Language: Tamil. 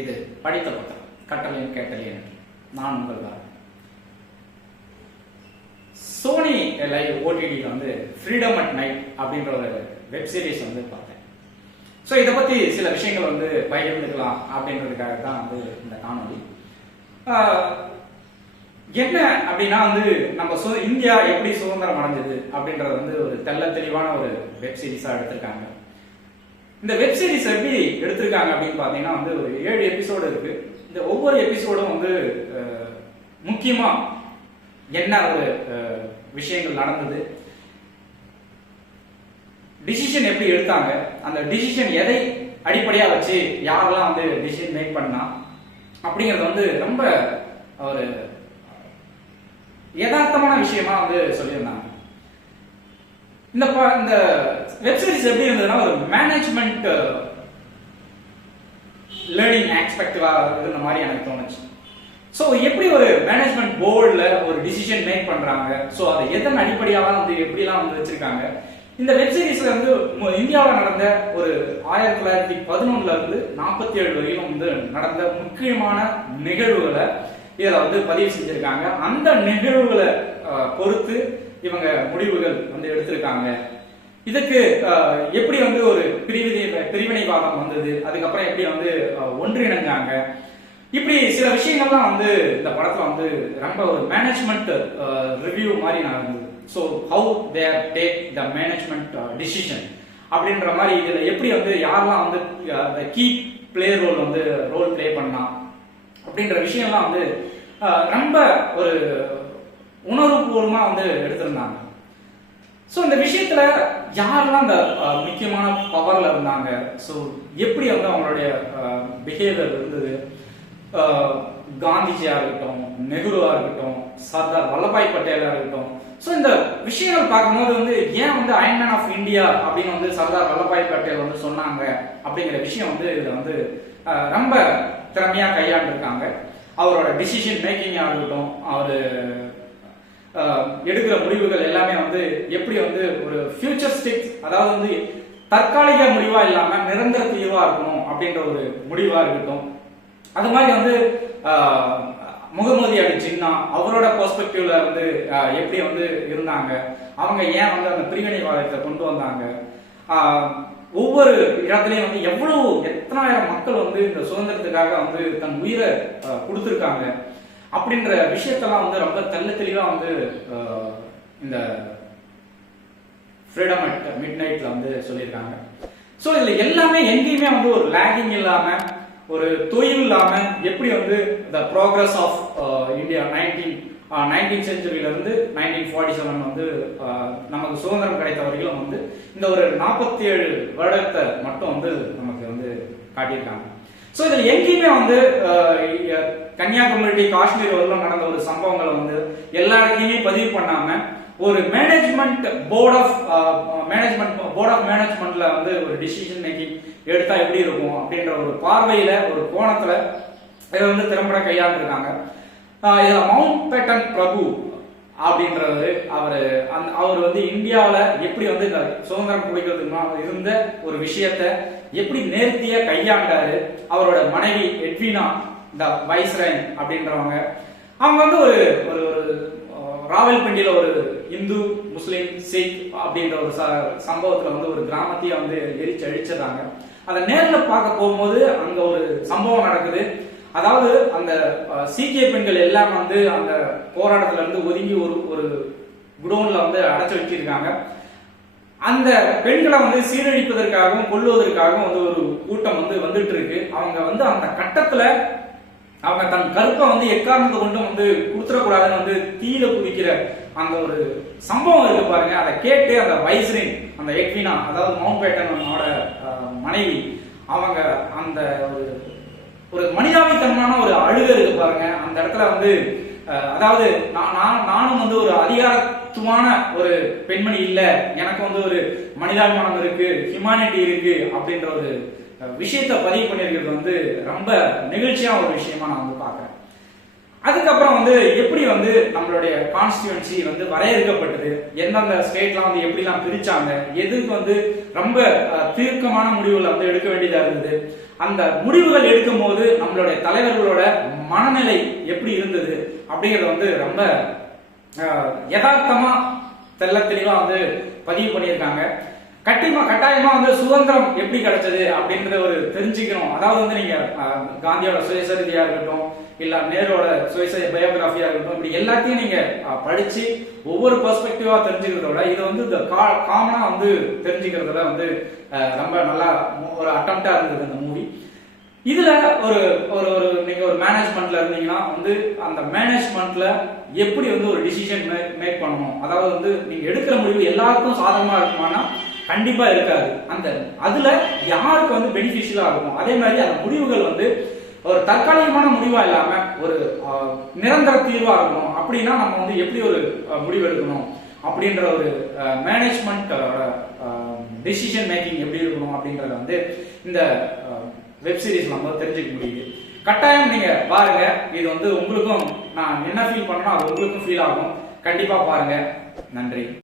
இது படித்த புத்தகம் கட்டளையும் கேட்டலையும். நான் உங்கள் சோனி லைவ் ஓடிடியில் வந்து ஃப்ரீடம் அட் நைட் அப்படின்ற ஒரு வெப் சீரிஸ் வந்து பார்த்தேன். ஸோ இதை பற்றி சில விஷயங்கள் வந்து பகிர்ந்துக்கலாம் அப்படின்றதுக்காக தான் வந்து இந்த காணொலி. என்ன அப்படின்னா வந்து நம்ம இந்தியா எப்படி சுதந்திரம் அடைஞ்சது அப்படின்றத வந்து ஒரு தெளிவான ஒரு வெப் சீரிஸாக எடுத்திருக்காங்க. இந்த வெப் சீரிஸ் எப்படி எடுத்திருக்காங்க அப்படின்னு பார்த்தீங்கன்னா வந்து ஒரு 7 எபிசோடு இருக்கு. இந்த ஒவ்வொரு எபிசோடும் வந்து முக்கியமா என்ன ஒரு விஷயங்கள் நடந்தது, டிசிஷன் எப்படி எடுத்தாங்க, அந்த டிசிஷன் எதை அடிப்படையா வச்சு யாரெல்லாம் வந்து டிசிஷன் மேக் பண்ணா அப்படிங்கறது வந்து ரொம்ப ஒரு யதார்த்தமான விஷயமா வந்து சொல்லியிருந்தாங்க. இந்த வெப் சீரிஸ் எப்படி இருந்ததுன்னா ஒரு மேனேஜ்மெண்ட் லேர்னிங் ஆஸ்பெக்டிவா இருந்த மாதிரி எனக்கு தோணுச்சு. ஸோ எப்படி ஒரு மேனேஜ்மெண்ட் போர்டில் ஒரு டிசிஷன் மேக் பண்றாங்க, ஸோ அதை எதன் அடிப்படையாக வந்து எப்படிலாம் வந்து வச்சிருக்காங்க. இந்த வெப் சீரிஸ்ல வந்து இந்தியாவில் நடந்த ஒரு 1911 இருந்து 47 வரையிலும் வந்து நடந்த முக்கியமான நிகழ்வுகளை இதில் வந்து பதிவு செஞ்சிருக்காங்க. அந்த நிகழ்வுகளை பொறுத்து இவங்க முடிவுகள் வந்து எடுத்திருக்காங்க. இதுக்கு எப்படி வந்து ஒரு பிரிவினைவாதம் வந்தது, அதுக்கப்புறம் எப்படி வந்து ஒன்றிணைஞ்சாங்க, இப்படி சில விஷயங்கள்லாம் வந்து இந்த படத்துல வந்து ரொம்ப ஒரு மேனேஜ்மெண்ட் ரிவ்யூ மாதிரி நடந்தது. So how their take the management decision அப்படின்ற மாதிரி இதுல எப்படி வந்து யாரெல்லாம் வந்து கீ பிளே ரோல் பிளே பண்ணா அப்படின்ற விஷயம்லாம் வந்து ரொம்ப ஒரு உணர்வுபூர்வமா வந்து எடுத்திருந்தாங்க. ஸோ இந்த விஷயத்துல யாரெல்லாம் அந்த முக்கியமான பவர்ல இருந்தாங்க, ஸோ எப்படி வந்து அவங்களுடைய பிஹேவியர் இருந்தது, காந்திஜியா இருக்கட்டும், நெஹ்ருவா இருக்கட்டும், சர்தார் வல்லபாய் பட்டேலா இருக்கட்டும். ஸோ இந்த விஷயங்கள் பார்க்கும்போது வந்து ஏன் வந்து அயன்மேன் ஆஃப் இந்தியா அப்படின்னு வந்து சர்தார் வல்லபாய் பட்டேல் வந்து சொன்னாங்க அப்படிங்கிற விஷயம் வந்து இதுல வந்து ரொம்ப திறமையா கையாண்டிருக்காங்க. அவரோட டிசிஷன் மேக்கிங்கா இருக்கட்டும், அவர் எடுக்கிற முடிவுகள் எல்லாமே வந்து எப்படி வந்து ஒரு ஃபியூச்சரிஸ்டிக், அதாவது வந்து தற்காலிக முடிவா இல்லாம நிரந்தர தீர்வா இருக்கணும் அப்படின்ற ஒரு முடிவா இருக்கட்டும். அது மாதிரி வந்து முகமது அலி ஜின்னா அவரோட பெர்ஸ்பெக்டிவ்ல வந்து எப்படி வந்து இருந்தாங்க, அவங்க ஏன் வந்து அந்த பிரிவினைவாதத்தை கொண்டு வந்தாங்க, ஒவ்வொரு இடத்துலயும் வந்து எத்தனாயிரம் மக்கள் வந்து இந்த சுதந்திரத்துக்காக வந்து தன் உயிரை கொடுத்துருக்காங்க அப்படின்ற விஷயத்தெல்லாம் வந்து ரொம்ப தெளிவா வந்து இந்த ஃப்ரீடம் அட் மிட் நைட்ல வந்து சொல்லியிருக்காங்க. ஸோ இதுல எல்லாமே எங்கேயுமே வந்து ஒரு லேகிங் இல்லாம, ஒரு தொய்வு இல்லாம, எப்படி வந்து the progress of India 19th செஞ்சுரியில இருந்து 1947 வந்து நமக்கு சுதந்திரம் கிடைத்த வரைக்கும் வந்து இந்த ஒரு 47 வருடத்தை மட்டும் வந்து நமக்கு வந்து காட்டியிருக்காங்க. ஸோ இதுல எங்கேயுமே வந்து கன்னியாகுமரி, காஷ்மீர் வரலாம் நடந்த ஒரு சம்பவங்களை வந்து எல்லா இடத்தையுமே பதிவு பண்ணாம ஒரு போர்ட் ஆஃப் மேனேஜ்மெண்ட்ல வந்து ஒரு டிசிஷன் மேக்கிங் எடுத்தா எப்படி இருக்கும் அப்படின்ற ஒரு பார்வையில, ஒரு கோணத்துல இதை வந்து திறம்பட கையாண்டிருக்காங்க. இதுல மவுண்ட் பேட்டன் பிரபு அப்படின்றது அவர் வந்து இந்தியாவில எப்படி வந்து இந்த சுதந்திரம் குடிக்கிறதுக்கு இருந்த ஒரு விஷயத்த எப்படி நேர்த்தியா கையாண்டாரு. அவரோட மனைவி எட்வினா த வைஸ்ராய் அப்படின்றவங்க, அவங்க வந்து ஒரு ராவல்பிண்டியில ஒரு இந்து, முஸ்லீம், சிக் அப்படின்ற ஒரு சம்பவத்துல வந்து ஒரு கிராமத்தையே வந்து எரிச்சு அழிச்சிடறாங்க. அதை நேர்ல பார்க்க போகும்போது அங்க ஒரு சம்பவம் நடக்குது. அதாவது அந்த சீக்கிய பெண்கள் எல்லாம் வந்து அந்த போராட்டத்துல இருந்து ஒதுங்கி ஒரு குடோன்ல வந்து அடைச்சு வச்சிருக்காங்க. அந்த பெண்களை வந்து சீரழிப்பதற்காகவும் கொல்லுவதற்காகவும் வந்து ஒரு கூட்டம் வந்து வந்துட்டு இருக்கு. அவங்க வந்து அந்த கட்டத்துல அவங்க தன் கருப்பை வந்து எக்காரணத்தை கொண்டு வந்து கொடுத்துடக்கூடாதுன்னு வந்து தீயில குதிக்கிற அந்த ஒரு சம்பவம் இருக்கு பாருங்க. அதை கேட்டு அந்த வைஸ்ரின், அந்த எக்வினா, அதாவது மவுண்ட் பேட்டனோட மனைவி, அவங்க அந்த ஒரு மனிதாபித்தனமான ஒரு அழுகை இருக்கு பாருங்க. அந்த இடத்துல வந்து அதாவது நானும் வந்து ஒரு அதிகாரத்துவமான ஒரு பெண்மணி இல்ல, எனக்கு வந்து ஒரு மனிதாபிமானம் இருக்கு, ஹியூமானிட்டி இருக்கு அப்படின்ற ஒரு விஷயத்தை பதிவு பண்ணிருக்கிறது வந்து ரொம்ப நெகிழ்ச்சியான ஒரு விஷயமா நான் வந்து பாக்குறேன். அதுக்கப்புறம் வந்து எப்படி வந்து நம்மளுடைய கான்ஸ்டியூன்சி வந்து வரையறுக்கப்பட்டது, எந்தெந்த ஸ்டேட்லாம் வந்து எப்படிலாம் பிரிச்சாங்க, எதுக்கு வந்து ரொம்ப தீர்க்கமான முடிவுகளை வந்து எடுக்க வேண்டியதா இருந்தது, அந்த முடிவுகள் எடுக்கும் போது நம்மளுடைய தலைவர்களோட மனநிலை எப்படி இருந்தது அப்படிங்கறத வந்து ரொம்ப யதார்த்தமா தெள்ள தெளிவா வந்து பதிவு பண்ணியிருக்காங்க. கட்டாயமா வந்து சுதந்திரம் எப்படி கிடைச்சது அப்படின்ற ஒரு தெரிஞ்சுக்கணும். அதாவது வந்து நீங்க காந்தியோட சுயசரிதையா இருக்கட்டும், இல்ல நேரோட சுயசரி பயோகிராஃபியா இருக்கட்டும், இப்படி எல்லாத்தையும் நீங்க படிச்சு ஒவ்வொரு பெர்ஸ்பெக்டிவா தெரிஞ்சுக்கிறதோட இது வந்து இந்த காமனா வந்து தெரிஞ்சுக்கிறதுல வந்து ரொம்ப நல்லா ஒரு அட்டம்ப்டா இருந்தது இந்த மூவி. இதுல ஒரு ஒரு ஒரு நீங்க ஒரு மேனேஜ்மெண்ட்ல இருந்தீங்கன்னா வந்து அந்த மேனேஜ்மெண்ட்ல எப்படி வந்து ஒரு டிசிஷன் மேக் பண்ணணும், அதாவது வந்து நீங்க எடுக்கிற முடிவு எல்லாருக்கும் சாதகமா இருக்குமானா கண்டிப்பா இருக்காது. அதுல யாருக்கு வந்து பெனிஃபிஷியலா இருக்கும், அதே மாதிரி அந்த முடிவுகள் வந்து ஒரு தற்காலிகமான முடிவா இல்லாம ஒரு நிரந்தர தீர்வா இருக்கணும். அப்படின்னா நம்ம வந்து எப்படி ஒரு முடிவு எடுக்கணும் அப்படின்ற ஒரு மேனேஜ்மெண்ட் டிசிஷன் மேக்கிங் எப்படி இருக்கணும் அப்படின்றத வந்து இந்த வெப் சீரிஸ் நம்ம தெரிஞ்சுக்க முடியுது. கட்டாயம் நீங்க பாருங்க. இது வந்து உங்களுக்கும் நான் என்ன ஃபீல் பண்ணணும் அது உங்களுக்கும் ஃபீல் ஆகும். கண்டிப்பா பாருங்க. நன்றி.